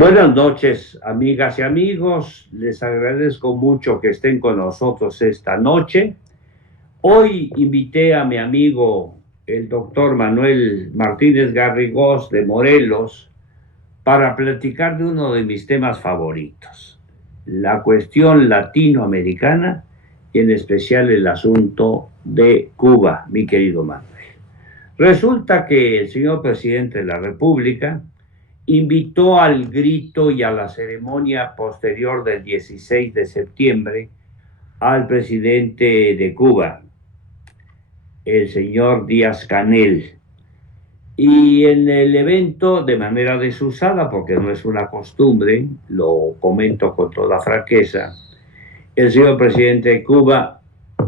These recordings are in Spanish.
Buenas noches, amigas y amigos. Les agradezco mucho que estén con nosotros esta noche. Hoy invité a mi amigo, el doctor Manuel Martínez Garrigós de Morelos, para platicar de uno de mis temas favoritos, la cuestión latinoamericana y en especial el asunto de Cuba, mi querido Manuel. Resulta que el señor presidente de la República invitó al grito y a la ceremonia posterior del 16 de septiembre al presidente de Cuba, el señor Díaz-Canel. Y en el evento, de manera desusada, porque no es una costumbre, lo comento con toda franqueza, el señor presidente de Cuba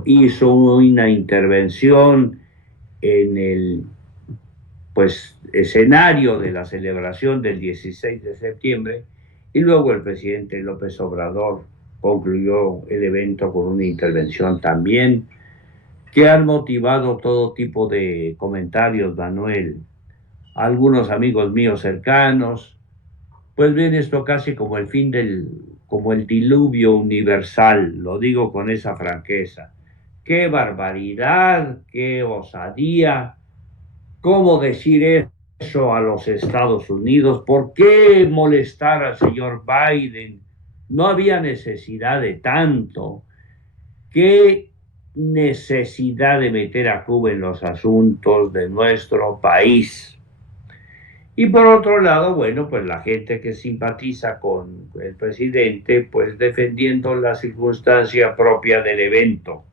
hizo una intervención en el escenario de la celebración del 16 de septiembre y luego el presidente López Obrador concluyó el evento con una intervención también que han motivado todo tipo de comentarios, Manuel. Algunos amigos míos cercanos, pues ven esto casi como el fin como el diluvio universal, lo digo con esa franqueza. ¡Qué barbaridad! ¡Qué osadía! ¿Cómo decir eso a los Estados Unidos? ¿Por qué molestar al señor Biden? No había necesidad de tanto. ¿Qué necesidad de meter a Cuba en los asuntos de nuestro país? Y por otro lado, bueno, pues la gente que simpatiza con el presidente, pues defendiendo la circunstancia propia del evento.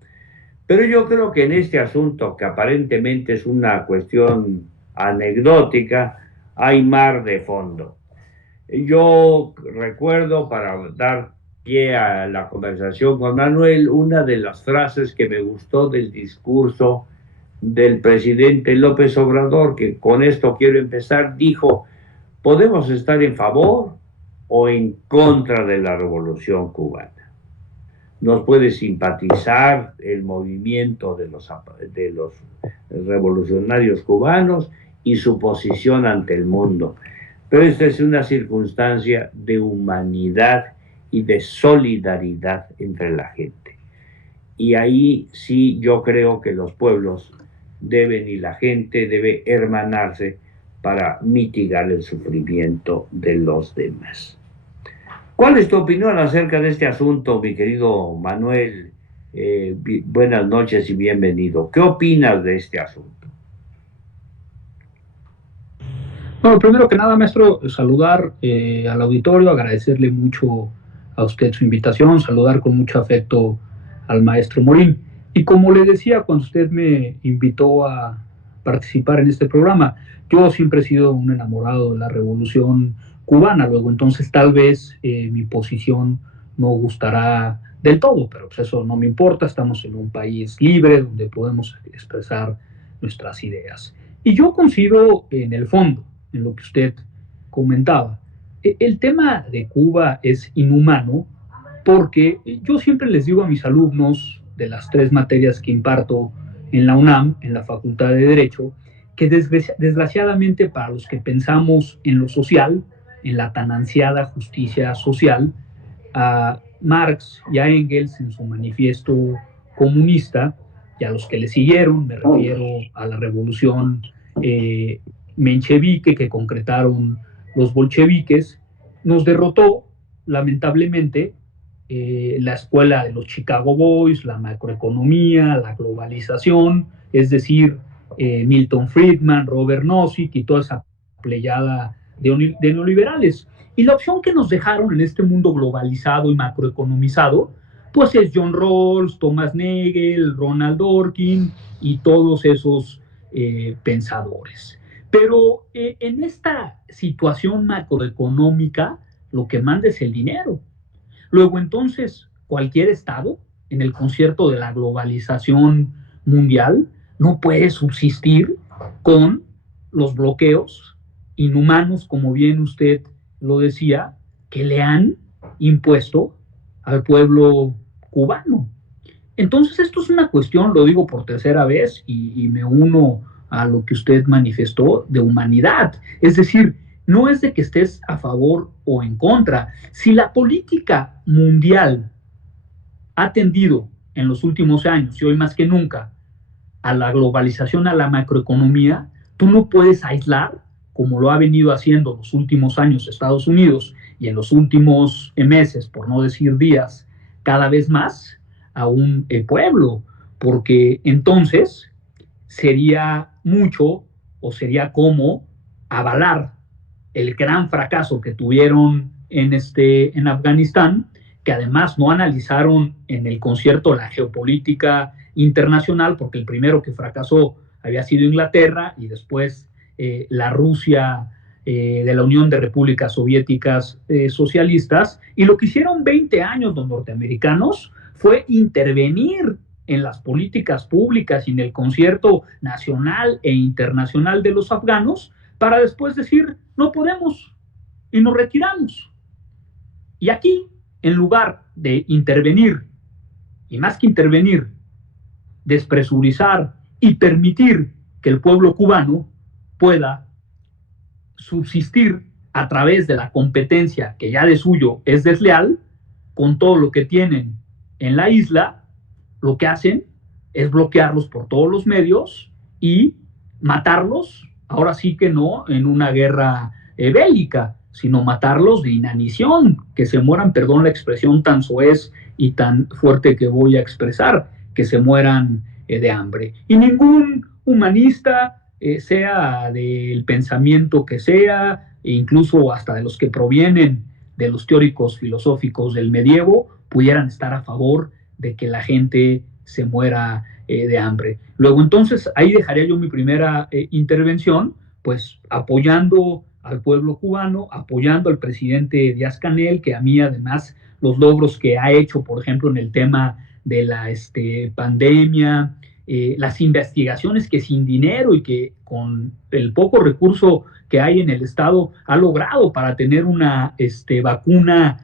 Pero yo creo que en este asunto, que aparentemente es una cuestión anecdótica, hay mar de fondo. Yo recuerdo, para dar pie a la conversación con Manuel, una de las frases que me gustó del discurso del presidente López Obrador, que con esto quiero empezar, dijo: podemos estar en favor o en contra de la revolución cubana. Nos puede simpatizar el movimiento de los revolucionarios cubanos y su posición ante el mundo, pero esta es una circunstancia de humanidad y de solidaridad entre la gente. Y ahí sí yo creo que los pueblos deben y la gente debe hermanarse para mitigar el sufrimiento de los demás. ¿Cuál es tu opinión acerca de este asunto, mi querido Manuel? Buenas noches y bienvenido. ¿Qué opinas de este asunto? Bueno, primero que nada, maestro, saludar al auditorio, agradecerle mucho a usted su invitación, saludar con mucho afecto al maestro Morín. Y como le decía cuando usted me invitó a participar en este programa, yo siempre he sido un enamorado de la revolución cubana, luego entonces tal vez mi posición no gustará del todo, pero pues eso no me importa, estamos en un país libre donde podemos expresar nuestras ideas. Y yo coincido en el fondo, en lo que usted comentaba. El tema de Cuba es inhumano porque yo siempre les digo a mis alumnos de las 3 materias que imparto en la UNAM, en la Facultad de Derecho, que desgraciadamente para los que pensamos en lo social, en la tan ansiada justicia social, a Marx y a Engels en su manifiesto comunista, y a los que le siguieron, me refiero a la revolución menchevique que concretaron los bolcheviques, nos derrotó lamentablemente la escuela de los Chicago Boys, la macroeconomía, la globalización, es decir, Milton Friedman, Robert Nozick y toda esa pleyada de neoliberales. Y la opción que nos dejaron en este mundo globalizado y macroeconomizado, pues es John Rawls, Thomas Nagel, Ronald Dworkin y todos esos pensadores. Pero en esta situación macroeconómica, lo que manda es el dinero. Luego, entonces, cualquier Estado, en el concierto de la globalización mundial, no puede subsistir con los bloqueos inhumanos, como bien usted lo decía, que le han impuesto al pueblo cubano. Entonces, esto es una cuestión, lo digo por tercera vez, y me uno a lo que usted manifestó, de humanidad. Es decir, no es de que estés a favor o en contra. Si la política mundial ha tendido en los últimos años, y hoy más que nunca, a la globalización, a la macroeconomía, tú no puedes aislar, como lo ha venido haciendo los últimos años Estados Unidos y en los últimos meses, por no decir días, cada vez más a un pueblo, porque entonces sería mucho o sería como avalar el gran fracaso que tuvieron en Afganistán, que además no analizaron en el concierto la geopolítica internacional, porque el primero que fracasó había sido Inglaterra y después la Rusia de la Unión de Repúblicas Soviéticas Socialistas, y lo que hicieron 20 años los norteamericanos fue intervenir en las políticas públicas y en el concierto nacional e internacional de los afganos para después decir, no podemos y nos retiramos. Y aquí, en lugar de intervenir, y más que intervenir, despresurizar y permitir que el pueblo cubano pueda subsistir a través de la competencia que ya de suyo es desleal, con todo lo que tienen en la isla, lo que hacen es bloquearlos por todos los medios y matarlos, ahora sí que no en una guerra bélica, sino matarlos de inanición, que se mueran, perdón la expresión tan soez y tan fuerte que voy a expresar, que se mueran de hambre. Y ningún humanista, sea del pensamiento que sea, e incluso hasta de los que provienen de los teóricos filosóficos del medievo, pudieran estar a favor de que la gente se muera de hambre. Luego, entonces, ahí dejaría yo mi primera intervención, pues apoyando al pueblo cubano, apoyando al presidente Díaz-Canel, que a mí además los logros que ha hecho, por ejemplo, en el tema de la pandemia, las investigaciones que sin dinero y que con el poco recurso que hay en el Estado ha logrado para tener una vacuna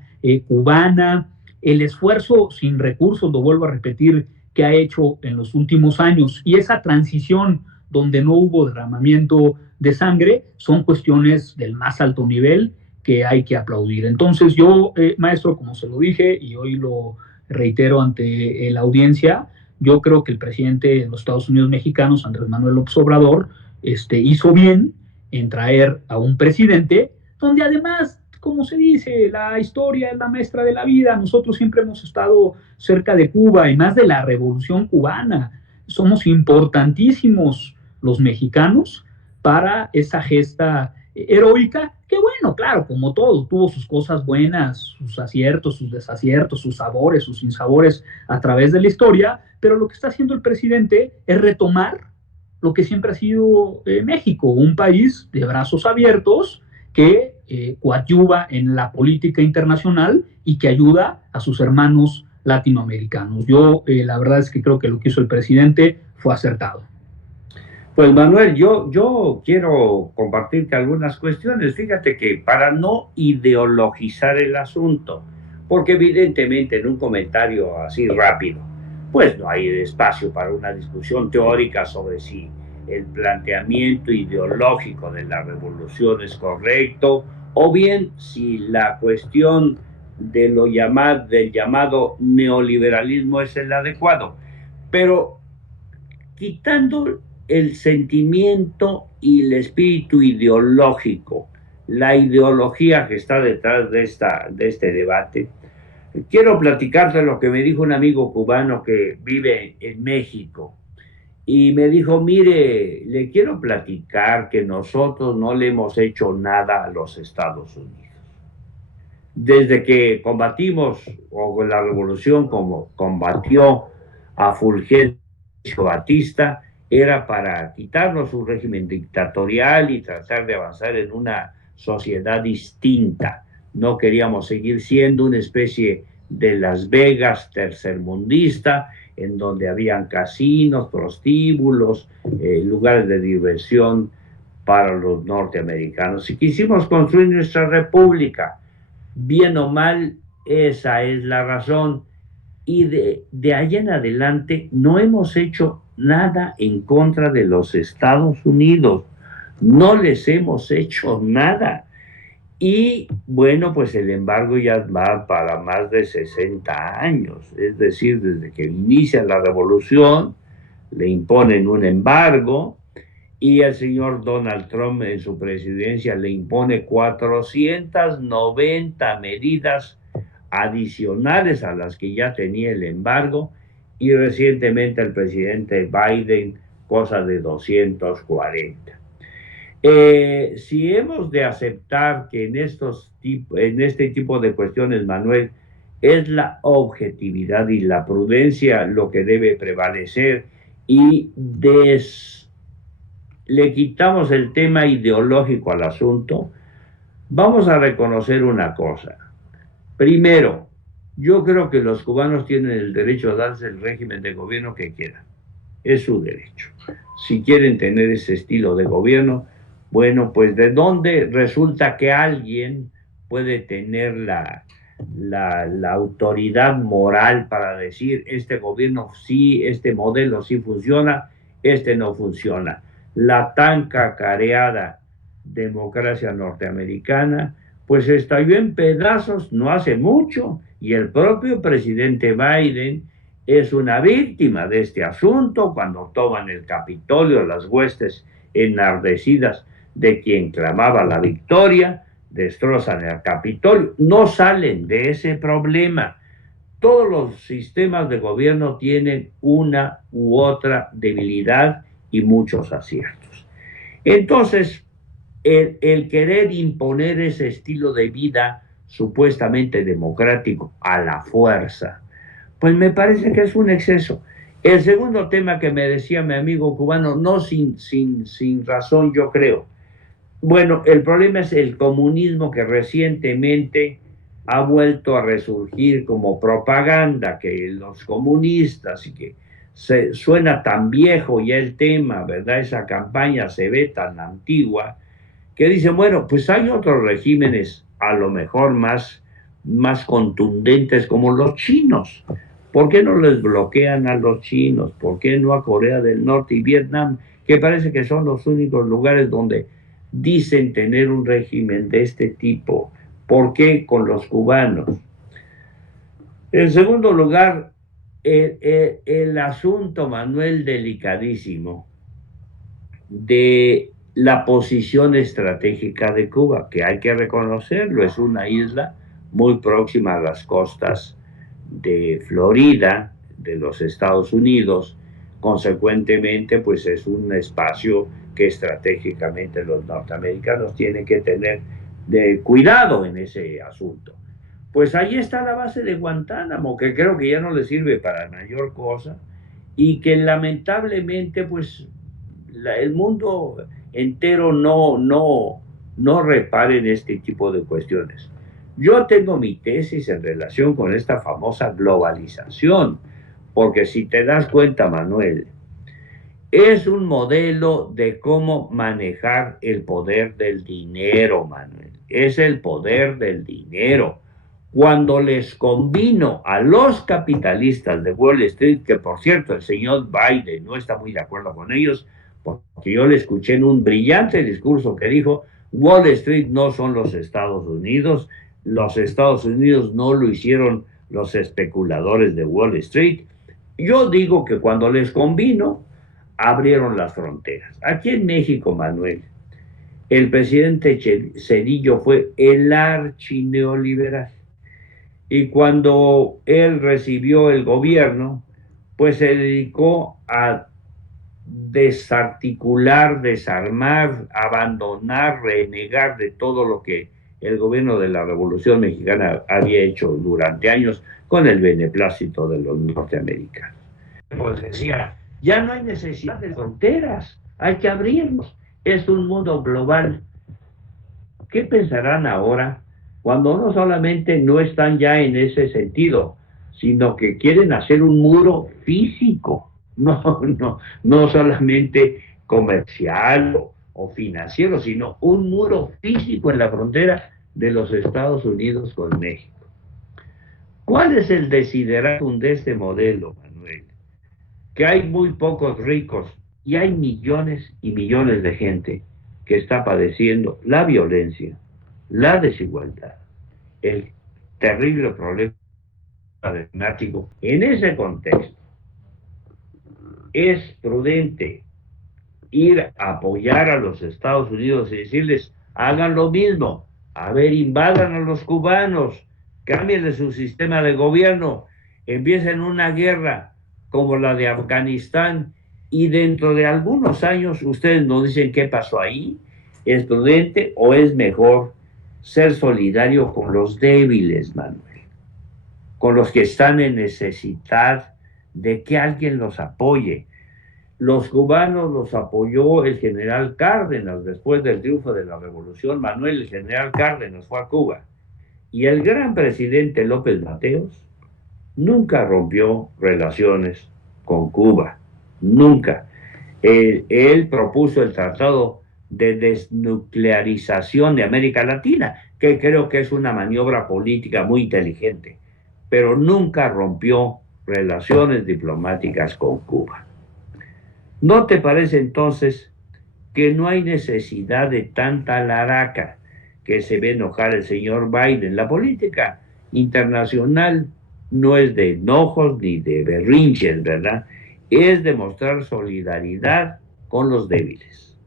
cubana, el esfuerzo sin recursos, lo vuelvo a repetir, que ha hecho en los últimos años y esa transición donde no hubo derramamiento de sangre, son cuestiones del más alto nivel que hay que aplaudir. Entonces yo, maestro, como se lo dije y hoy lo reitero ante la audiencia, yo creo que el presidente de los Estados Unidos mexicanos, Andrés Manuel López Obrador, hizo bien en traer a un presidente donde además, como se dice, la historia es la maestra de la vida. Nosotros siempre hemos estado cerca de Cuba y más de la Revolución Cubana. Somos importantísimos los mexicanos para esa gesta heroica, que bueno, claro, como todo, tuvo sus cosas buenas, sus aciertos, sus desaciertos, sus sabores, sus sinsabores a través de la historia, pero lo que está haciendo el presidente es retomar lo que siempre ha sido México, un país de brazos abiertos que coadyuva en la política internacional y que ayuda a sus hermanos latinoamericanos. Yo la verdad es que creo que lo que hizo el presidente fue acertado. Pues Manuel, yo quiero compartirte algunas cuestiones. Fíjate que para no ideologizar el asunto, porque evidentemente en un comentario así rápido, pues no hay espacio para una discusión teórica sobre si el planteamiento ideológico de la revolución es correcto, o bien si la cuestión de del llamado neoliberalismo es el adecuado. Pero quitando el sentimiento y el espíritu ideológico, la ideología que está detrás de este debate, quiero platicarte lo que me dijo un amigo cubano que vive en México. Y me dijo, mire, le quiero platicar que nosotros no le hemos hecho nada a los Estados Unidos. Desde que combatimos, o la revolución como combatió a Fulgencio Batista, era para quitarnos un régimen dictatorial y tratar de avanzar en una sociedad distinta. No queríamos seguir siendo una especie de Las Vegas tercermundista, en donde habían casinos, prostíbulos, lugares de diversión para los norteamericanos. Y quisimos construir nuestra república. Bien o mal, esa es la razón. Y de ahí en adelante no hemos hecho nada en contra de los Estados Unidos. No les hemos hecho nada. Y bueno, pues el embargo ya va para más de 60 años, es decir, desde que inicia la revolución, le imponen un embargo y el señor Donald Trump en su presidencia le impone 490 medidas adicionales a las que ya tenía el embargo y recientemente el presidente Biden cosa de 240. Si hemos de aceptar que en este tipo de cuestiones, Manuel, es la objetividad y la prudencia lo que debe prevalecer y le quitamos el tema ideológico al asunto, vamos a reconocer una cosa. Primero, yo creo que los cubanos tienen el derecho a darse el régimen de gobierno que quieran. Es su derecho. Si quieren tener ese estilo de gobierno, bueno, pues de dónde resulta que alguien puede tener la autoridad moral para decir este gobierno sí, este modelo sí funciona, este no funciona. La tan cacareada democracia norteamericana pues estalló en pedazos no hace mucho y el propio presidente Biden es una víctima de este asunto cuando toman el Capitolio las huestes enardecidas de quien clamaba la victoria, destrozan el Capitolio, no salen de ese problema. Todos los sistemas de gobierno tienen una u otra debilidad y muchos aciertos. Entonces, el querer imponer ese estilo de vida supuestamente democrático a la fuerza, pues me parece que es un exceso. El segundo tema que me decía mi amigo cubano, no sin razón yo creo, bueno, el problema es el comunismo que recientemente ha vuelto a resurgir como propaganda, que los comunistas y que suena tan viejo ya el tema, ¿verdad? Esa campaña se ve tan antigua que dicen, bueno, pues hay otros regímenes a lo mejor más contundentes como los chinos. ¿Por qué no les bloquean a los chinos? ¿Por qué no a Corea del Norte y Vietnam? Que parece que son los únicos lugares donde dicen tener un régimen de este tipo. ¿Por qué con los cubanos? En segundo lugar, el asunto, Manuel, delicadísimo de la posición estratégica de Cuba, que hay que reconocerlo, es una isla muy próxima a las costas de Florida, de los Estados Unidos, consecuentemente, pues es un espacio que estratégicamente los norteamericanos tienen que tener de cuidado en ese asunto. Pues ahí está la base de Guantánamo, que creo que ya no le sirve para mayor cosa, y que lamentablemente, pues, el mundo entero no repara en este tipo de cuestiones. Yo tengo mi tesis en relación con esta famosa globalización, porque si te das cuenta, Manuel, es un modelo de cómo manejar el poder del dinero, Manuel. Es el poder del dinero. Cuando les convino a los capitalistas de Wall Street, que por cierto el señor Biden no está muy de acuerdo con ellos, porque yo le escuché en un brillante discurso que dijo, Wall Street no son los Estados Unidos no lo hicieron los especuladores de Wall Street. Yo digo que cuando les convino, abrieron las fronteras. Aquí en México, Manuel, el presidente Cedillo fue el archineoliberal. Y cuando él recibió el gobierno, pues se dedicó a desarticular, desarmar, abandonar, renegar de todo lo que el gobierno de la Revolución Mexicana había hecho durante años con el beneplácito de los norteamericanos. Pues decía, ya no hay necesidad de fronteras, hay que abrirnos. Es un mundo global. ¿Qué pensarán ahora cuando no solamente no están ya en ese sentido, sino que quieren hacer un muro físico, no solamente comercial o financiero, sino un muro físico en la frontera de los Estados Unidos con México? ¿Cuál es el desideratum de este modelo, Manuel? Que hay muy pocos ricos y hay millones y millones de gente que está padeciendo la violencia, la desigualdad, el terrible problema climático. En ese contexto, es prudente ir a apoyar a los Estados Unidos y decirles, hagan lo mismo, a ver, invadan a los cubanos, cámbienle su sistema de gobierno, empiecen una guerra como la de Afganistán y dentro de algunos años ustedes nos dicen qué pasó ahí. ¿Es prudente o es mejor ser solidario con los débiles, Manuel? Con los que están en necesidad de que alguien los apoye. Los cubanos los apoyó el general Cárdenas después del triunfo de la revolución. Manuel, el general Cárdenas fue a Cuba. Y el gran presidente López Mateos nunca rompió relaciones con Cuba. Nunca. Él propuso el Tratado de Desnuclearización de América Latina, que creo que es una maniobra política muy inteligente, pero nunca rompió relaciones diplomáticas con Cuba. ¿No te parece entonces que no hay necesidad de tanta laraca que se ve enojar el señor Biden? La política internacional no es de enojos ni de berrinches, ¿verdad? Es de mostrar solidaridad con los débiles.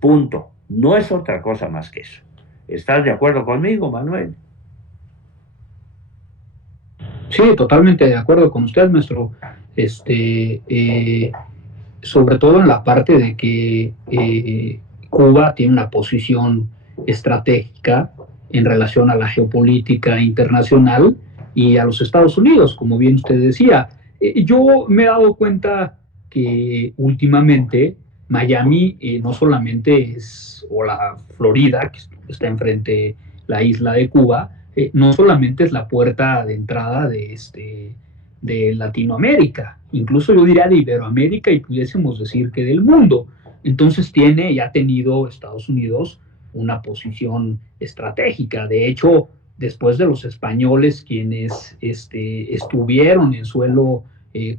Punto. No es otra cosa más que eso. ¿Estás de acuerdo conmigo, Manuel? Sí, totalmente de acuerdo con usted, maestro. Sobre todo en la parte de que Cuba tiene una posición estratégica en relación a la geopolítica internacional y a los Estados Unidos, como bien usted decía. Yo me he dado cuenta que últimamente Miami no solamente es, o la Florida, que está enfrente la isla de Cuba, no solamente es la puerta de entrada de Latinoamérica, incluso yo diría de Iberoamérica y pudiésemos decir que del mundo. Entonces tiene y ha tenido Estados Unidos una posición estratégica. De hecho, después de los españoles quienes estuvieron en suelo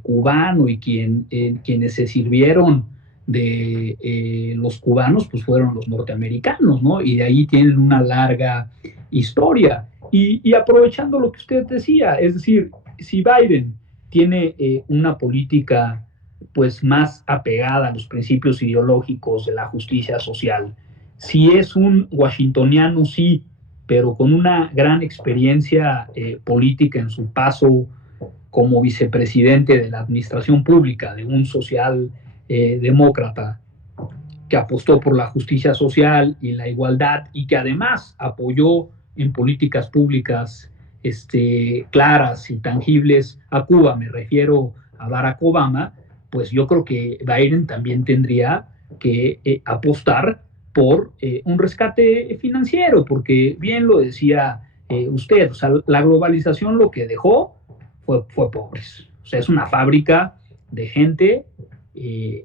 cubano y quienes se sirvieron de los cubanos, pues fueron los norteamericanos, ¿no? Y de ahí tienen una larga historia. Y aprovechando lo que usted decía, es decir, si Biden tiene una política pues más apegada a los principios ideológicos de la justicia social, si es un washingtoniano, sí, pero con una gran experiencia política en su paso como vicepresidente de la administración pública de un social demócrata que apostó por la justicia social y la igualdad y que además apoyó en políticas públicas claras y tangibles a Cuba, me refiero a Barack Obama, pues yo creo que Biden también tendría que apostar por un rescate financiero, porque bien lo decía usted, o sea, la globalización lo que dejó fue pobres. O sea, es una fábrica de gente,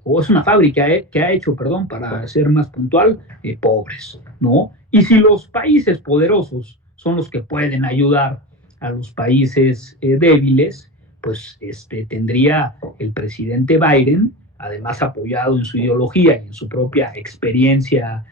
o es una fábrica que ha hecho, perdón, para ser más puntual, pobres, ¿no? Y si los países poderosos son los que pueden ayudar a los países débiles, pues tendría el presidente Biden, además apoyado en su ideología y en su propia experiencia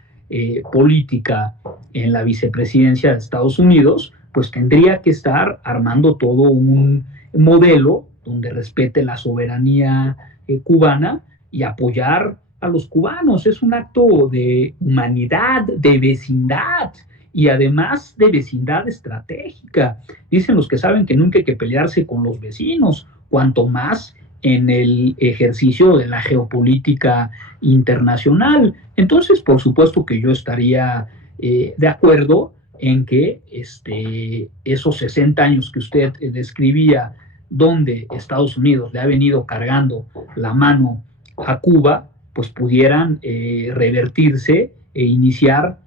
política en la vicepresidencia de Estados Unidos, pues tendría que estar armando todo un modelo donde respete la soberanía cubana y apoyar a los cubanos. Es un acto de humanidad, de vecindad y además de vecindad estratégica. Dicen los que saben que nunca hay que pelearse con los vecinos, cuanto más en el ejercicio de la geopolítica internacional. Entonces, por supuesto que yo estaría de acuerdo en que esos 60 años que usted describía, donde Estados Unidos le ha venido cargando la mano a Cuba, pues pudieran revertirse e iniciar,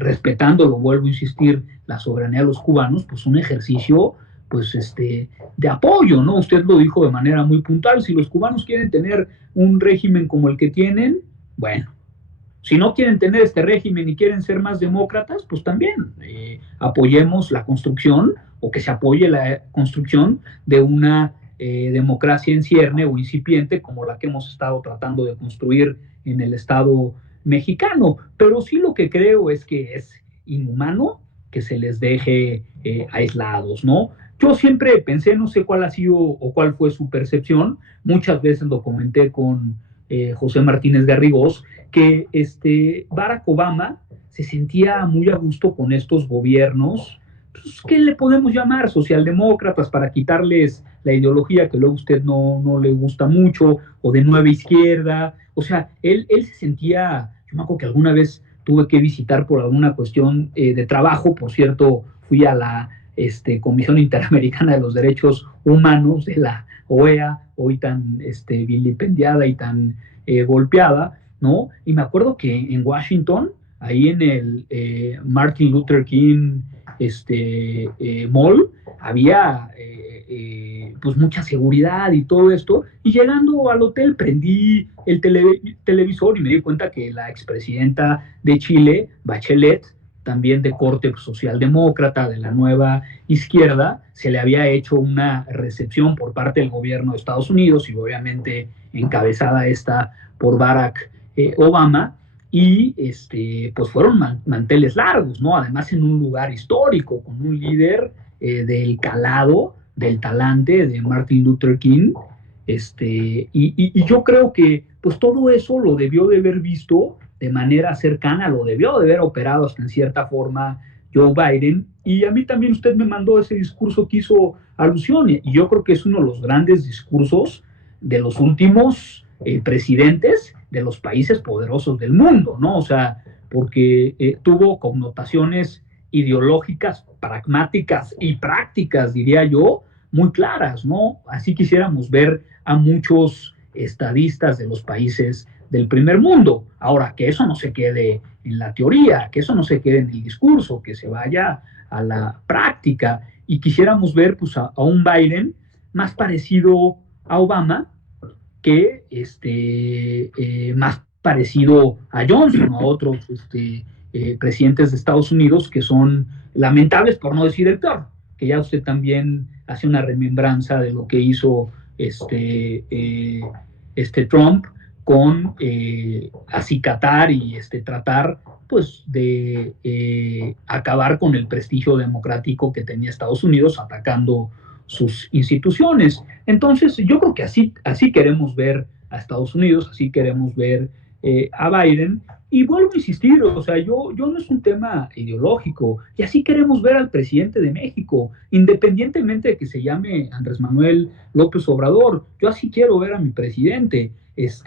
respetándolo, vuelvo a insistir, la soberanía de los cubanos, pues un ejercicio pues de apoyo, ¿no? Usted lo dijo de manera muy puntual, si los cubanos quieren tener un régimen como el que tienen, bueno, si no quieren tener este régimen y quieren ser más demócratas, pues también apoyemos la construcción o que se apoye la construcción de una democracia en cierne o incipiente como la que hemos estado tratando de construir en el Estado mexicano. Pero sí lo que creo es que es inhumano que se les deje aislados, ¿no? Yo siempre pensé, no sé cuál ha sido o cuál fue su percepción, muchas veces lo comenté con José Martínez Garrigós, que Barack Obama se sentía muy a gusto con estos gobiernos, pues, ¿qué le podemos llamar? Socialdemócratas, para quitarles la ideología que luego a usted no le gusta mucho, o de nueva izquierda. O sea, él se sentía, yo me acuerdo que alguna vez tuve que visitar por alguna cuestión de trabajo, por cierto, fui a la Comisión Interamericana de los Derechos Humanos de la OEA, hoy tan vilipendiada y tan golpeada, ¿no? Y me acuerdo que en Washington, ahí en el Martin Luther King Mall, había pues mucha seguridad y todo esto, y llegando al hotel prendí el televisor y me di cuenta que la expresidenta de Chile, Bachelet, también de corte socialdemócrata, de la nueva izquierda, se le había hecho una recepción por parte del gobierno de Estados Unidos y obviamente encabezada esta por Barack Obama, y pues fueron manteles largos, ¿no? Además en un lugar histórico, con un líder del calado, del talante de Martin Luther King, y yo creo que pues todo eso lo debió de haber visto de manera cercana, lo debió de haber operado hasta en cierta forma Joe Biden, y a mí también usted me mandó ese discurso que hizo alusión, y yo creo que es uno de los grandes discursos de los últimos presidentes de los países poderosos del mundo, ¿no? O sea, porque tuvo connotaciones ideológicas, pragmáticas y prácticas, diría yo, muy claras, ¿no? Así quisiéramos ver a muchos estadistas de los países del primer mundo. Ahora, que eso no se quede en la teoría, que eso no se quede en el discurso, que se vaya a la práctica, y quisiéramos ver pues, a un Biden más parecido a Obama que más parecido a Johnson o a otros presidentes de Estados Unidos que son lamentables, por no decir el peor, que ya usted también hace una remembranza de lo que hizo Trump con acicatar y tratar pues de acabar con el prestigio democrático que tenía Estados Unidos atacando sus instituciones. Entonces yo creo que así queremos ver a Estados Unidos, así queremos ver a Biden, y vuelvo a insistir, o sea, yo no es un tema ideológico, y así queremos ver al presidente de México, independientemente de que se llame Andrés Manuel López Obrador. Yo así quiero ver a mi presidente,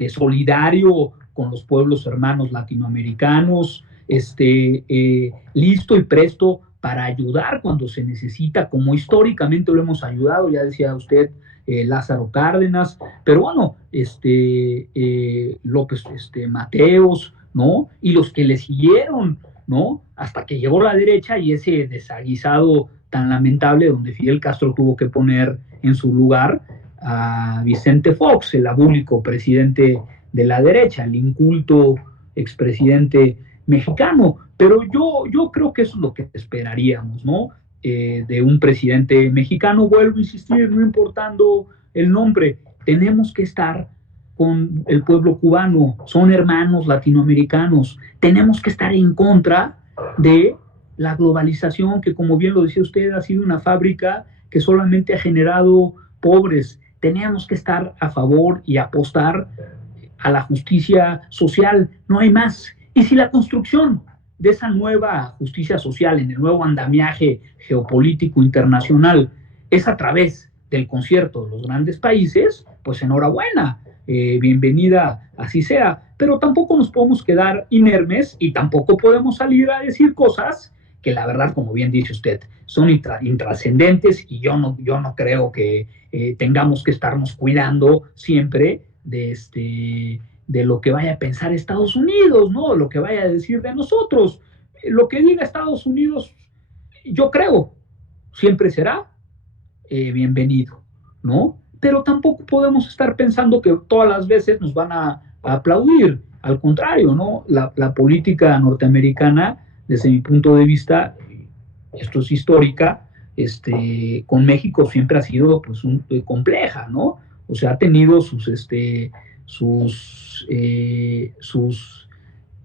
solidario con los pueblos hermanos latinoamericanos, listo y presto para ayudar cuando se necesita, como históricamente lo hemos ayudado, ya decía usted, Lázaro Cárdenas, pero bueno, López Mateos, ¿no? Y los que le siguieron, ¿no? Hasta que llegó la derecha y ese desaguisado tan lamentable donde Fidel Castro tuvo que poner en su lugar a Vicente Fox, el abúlico presidente de la derecha, el inculto expresidente mexicano. Pero yo creo que eso es lo que esperaríamos, ¿no? De un presidente mexicano. Vuelvo a insistir, no importando el nombre, tenemos que estar con el pueblo cubano, son hermanos latinoamericanos, tenemos que estar en contra de la globalización que, como bien lo decía usted, ha sido una fábrica que solamente ha generado pobres. Tenemos que estar a favor y apostar a la justicia social, no hay más. Y si la construcción de esa nueva justicia social en el nuevo andamiaje geopolítico internacional es a través del concierto de los grandes países, pues enhorabuena, bienvenida así sea, pero tampoco nos podemos quedar inermes y tampoco podemos salir a decir cosas que la verdad, como bien dice usted, son intrascendentes, y yo no creo que tengamos que estarnos cuidando siempre de lo que vaya a pensar Estados Unidos, ¿no? Lo que vaya a decir de nosotros. Lo que diga Estados Unidos, yo creo, siempre será bienvenido, ¿no? Pero tampoco podemos estar pensando que todas las veces nos van a aplaudir. Al contrario, ¿no? La política norteamericana, desde mi punto de vista, esto es histórica, con México siempre ha sido pues compleja, ¿no? O sea, ha tenido sus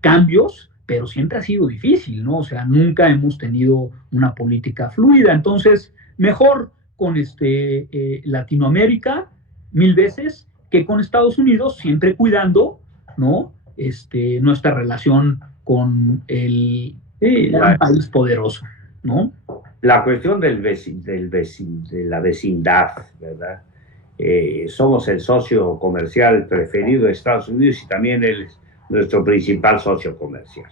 cambios, pero siempre ha sido difícil, ¿no? O sea, nunca hemos tenido una política fluida. Entonces, mejor con Latinoamérica 1000 veces que con Estados Unidos, siempre cuidando, ¿no? Nuestra relación con el Sí, gran país poderoso, ¿no? la cuestión de la vecindad, ¿verdad? Somos el socio comercial preferido de Estados Unidos y también él es nuestro principal socio comercial.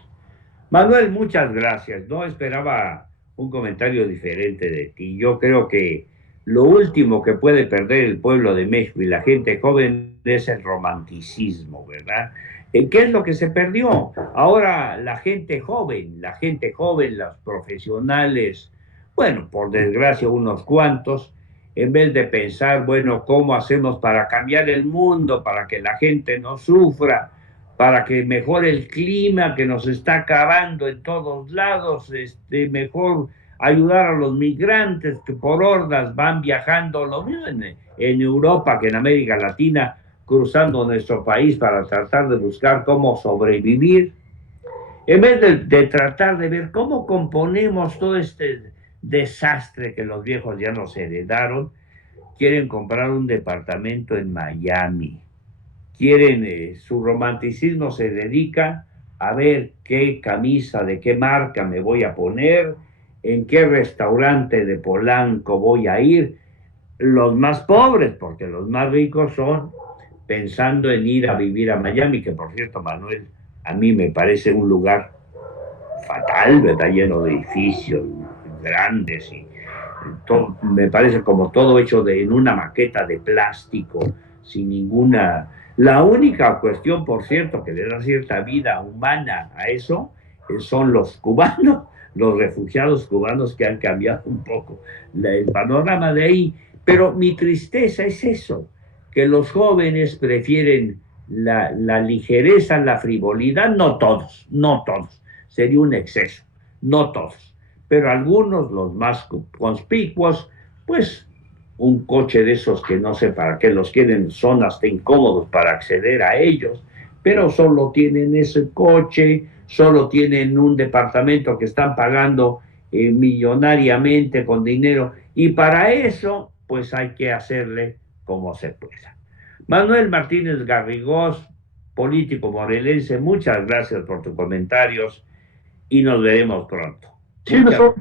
Manuel, muchas gracias. No esperaba un comentario diferente de ti. Yo creo que lo último que puede perder el pueblo de México y la gente joven es el romanticismo, ¿verdad? ¿Qué es lo que se perdió? Ahora la gente joven, los profesionales, bueno, por desgracia unos cuantos, en vez de pensar, bueno, ¿cómo hacemos para cambiar el mundo, para que la gente no sufra, para que mejore el clima que nos está acabando en todos lados, mejor ayudar a los migrantes que por hordas van viajando, lo mismo en Europa que en América Latina, cruzando nuestro país para tratar de buscar cómo sobrevivir, en vez de tratar de ver cómo componemos todo este desastre que los viejos ya nos heredaron, quieren comprar un departamento en Miami, quieren, su romanticismo se dedica a ver qué camisa de qué marca me voy a poner, en qué restaurante de Polanco voy a ir, los más pobres, porque los más ricos son pensando en ir a vivir a Miami, que por cierto, Manuel, a mí me parece un lugar fatal, ¿verdad? Lleno de edificios grandes y todo, me parece como todo hecho en una maqueta de plástico, sin ninguna... La única cuestión, por cierto, que le da cierta vida humana a eso, son los cubanos, los refugiados cubanos que han cambiado un poco el panorama de ahí. Pero mi tristeza es eso, que los jóvenes prefieren la ligereza, la frivolidad, no todos, no todos, sería un exceso, no todos, pero algunos, los más conspicuos, pues un coche de esos que no sé para qué los quieren, son hasta incómodos para acceder a ellos, pero solo tienen ese coche, solo tienen un departamento que están pagando millonariamente con dinero, y para eso pues hay que hacerle como se pueda. Manuel Martínez Garrigós, político morelense, muchas gracias por tus comentarios y nos veremos pronto. Sí,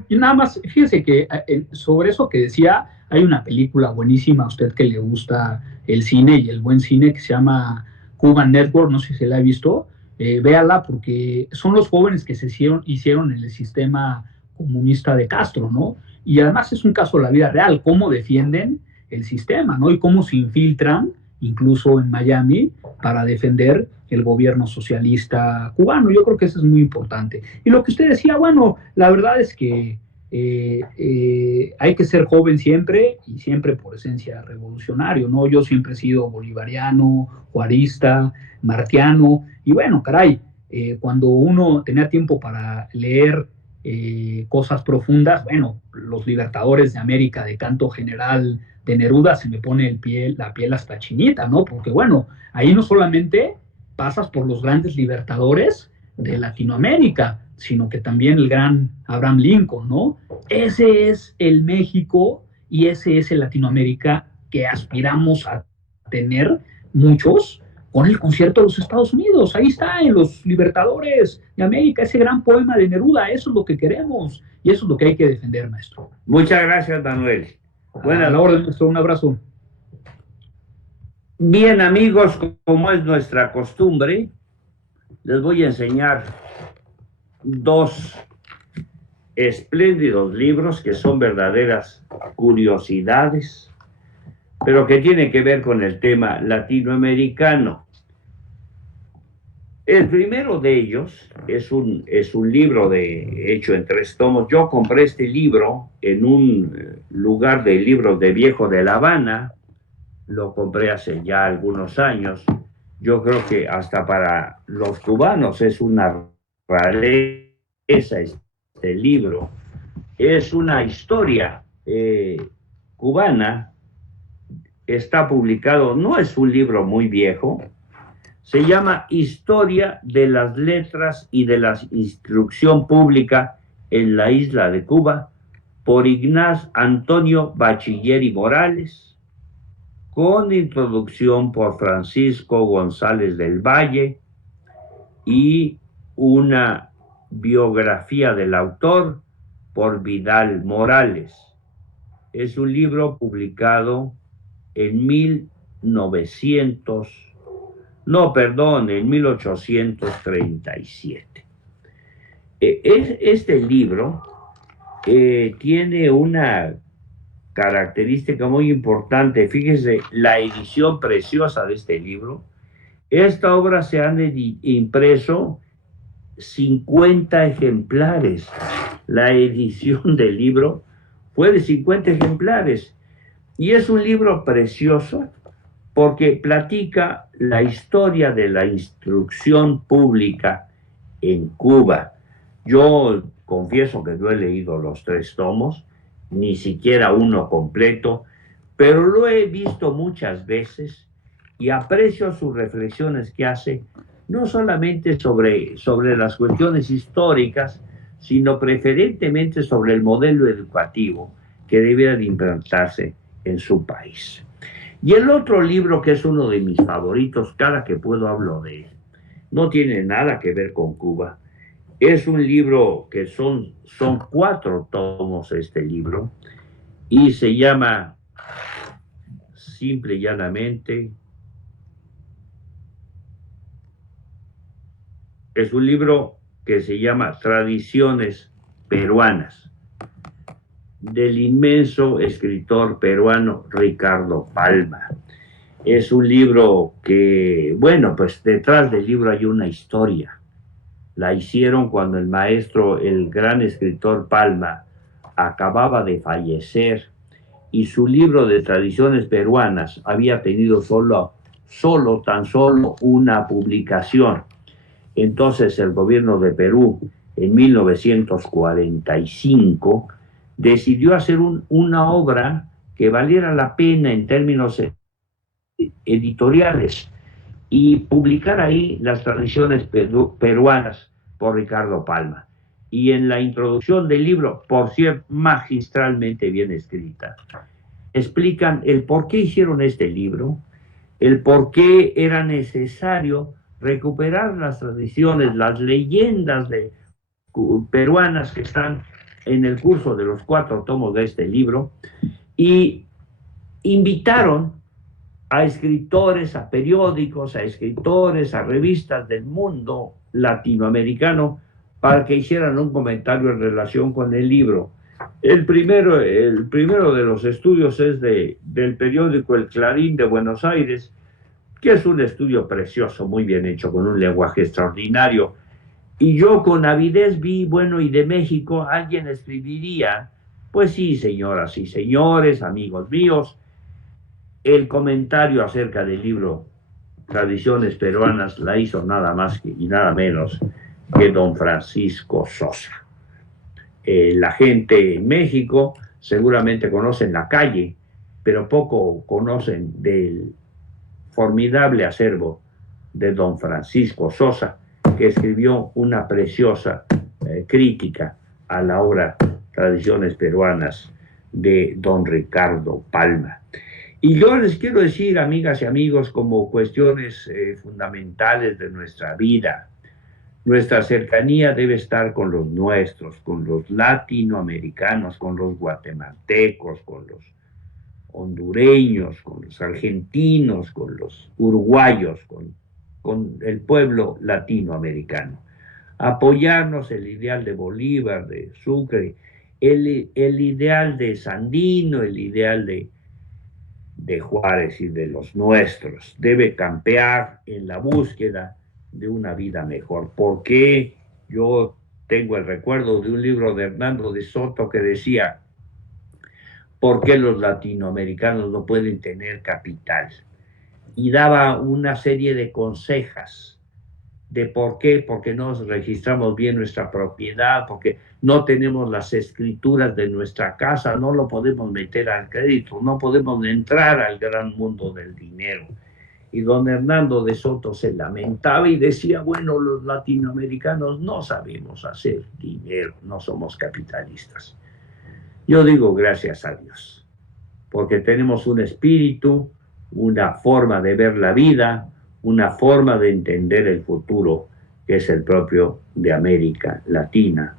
y nada más, fíjese que sobre eso que decía, hay una película buenísima a usted que le gusta el cine y el buen cine que se llama Cuban Network, no sé si se la ha visto, véala porque son los jóvenes que se hicieron en el sistema comunista de Castro, ¿no? Y además es un caso de la vida real, cómo defienden el sistema, ¿no? Y cómo se infiltran, incluso en Miami, para defender el gobierno socialista cubano. Yo creo que eso es muy importante. Y lo que usted decía, bueno, la verdad es que hay que ser joven siempre y siempre por esencia revolucionario, ¿no? Yo siempre he sido bolivariano, juarista, martiano, y bueno, caray, cuando uno tenía tiempo para leer cosas profundas, bueno, los libertadores de América de canto general de Neruda, se me pone la piel hasta chinita, ¿no? Porque bueno, ahí no solamente pasas por los grandes libertadores de Latinoamérica, sino que también el gran Abraham Lincoln, ¿no? Ese es el México y ese es el Latinoamérica que aspiramos a tener muchos con el concierto de los Estados Unidos. Ahí está, en los libertadores de América, ese gran poema de Neruda. Eso es lo que queremos y eso es lo que hay que defender, maestro. Muchas gracias, Manuel. Buenas. A la orden, maestro. Un abrazo. Bien, amigos, como es nuestra costumbre, les voy a enseñar dos espléndidos libros que son verdaderas curiosidades, pero que tienen que ver con el tema latinoamericano. El primero de ellos es un libro hecho en 3 tomos. Yo compré este libro en un lugar de libros de viejo de La Habana. Lo compré hace ya algunos años. Yo creo que hasta para los cubanos es una rareza este libro. Es una historia cubana. Está publicado, no es un libro muy viejo, Se llama Historia de las Letras y de la Instrucción Pública en la Isla de Cuba, por Ignaz Antonio Bachilleri Morales, con introducción por Francisco González del Valle y una biografía del autor por Vidal Morales. Es un libro publicado en 1837. Este libro tiene una característica muy importante. Fíjese, la edición preciosa de este libro. Esta obra se han impreso 50 ejemplares. La edición del libro fue de 50 ejemplares. Y es un libro precioso porque platica la historia de la instrucción pública en Cuba. Yo confieso que no he leído los 3 tomos, ni siquiera uno completo, pero lo he visto muchas veces y aprecio sus reflexiones que hace, no solamente sobre las cuestiones históricas, sino preferentemente sobre el modelo educativo que debiera de implantarse en su país. Y el otro libro, que es uno de mis favoritos, cada que puedo hablo de él, no tiene nada que ver con Cuba. Es un libro que son 4 tomos este libro, y se llama simple y llanamente, es un libro que se llama Tradiciones Peruanas, del inmenso escritor peruano Ricardo Palma. Es un libro que, bueno, pues detrás del libro hay una historia. La hicieron cuando el maestro, el gran escritor Palma, acababa de fallecer, y su libro de Tradiciones Peruanas había tenido tan solo una publicación. Entonces el gobierno de Perú, en 1945, decidió hacer una obra que valiera la pena en términos editoriales y publicar ahí las tradiciones peruanas por Ricardo Palma. Y en la introducción del libro, por cierto, magistralmente bien escrita, explican el por qué hicieron este libro, el por qué era necesario recuperar las tradiciones, las leyendas peruanas que están en el curso de los 4 tomos de este libro, y invitaron a escritores, a periódicos, a escritores, a revistas del mundo latinoamericano para que hicieran un comentario en relación con el libro. El primero de los estudios es del periódico El Clarín de Buenos Aires, que es un estudio precioso, muy bien hecho, con un lenguaje extraordinario. Y yo con avidez vi, bueno, y de México alguien escribiría, pues sí, señoras y señores, amigos míos, el comentario acerca del libro Tradiciones Peruanas la hizo nada más y nada menos que don Francisco Sosa. La gente en México seguramente conocen La Calle, pero poco conocen del formidable acervo de don Francisco Sosa, que escribió una preciosa crítica a la obra Tradiciones Peruanas de don Ricardo Palma. Y yo les quiero decir, amigas y amigos, como cuestiones fundamentales de nuestra vida, nuestra cercanía debe estar con los nuestros, con los latinoamericanos, con los guatemaltecos, con los hondureños, con los argentinos, con los uruguayos, con el pueblo latinoamericano. Apoyarnos el ideal de Bolívar, de Sucre, el ideal de Sandino, el ideal de Juárez y de los nuestros. Debe campear en la búsqueda de una vida mejor. Porque yo tengo el recuerdo de un libro de Hernando de Soto que decía: ¿por qué los latinoamericanos no pueden tener capital? Y daba una serie de consejas de por qué, porque no registramos bien nuestra propiedad, porque no tenemos las escrituras de nuestra casa, no lo podemos meter al crédito, no podemos entrar al gran mundo del dinero. Y don Hernando de Soto se lamentaba y decía, bueno, los latinoamericanos no sabemos hacer dinero, no somos capitalistas. Yo digo gracias a Dios, porque tenemos un espíritu, una forma de ver la vida, una forma de entender el futuro, que es el propio de América Latina,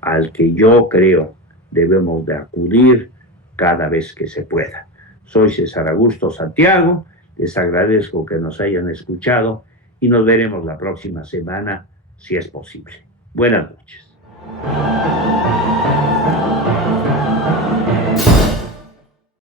al que yo creo debemos de acudir cada vez que se pueda. Soy César Augusto Santiago, les agradezco que nos hayan escuchado y nos veremos la próxima semana, si es posible. Buenas noches.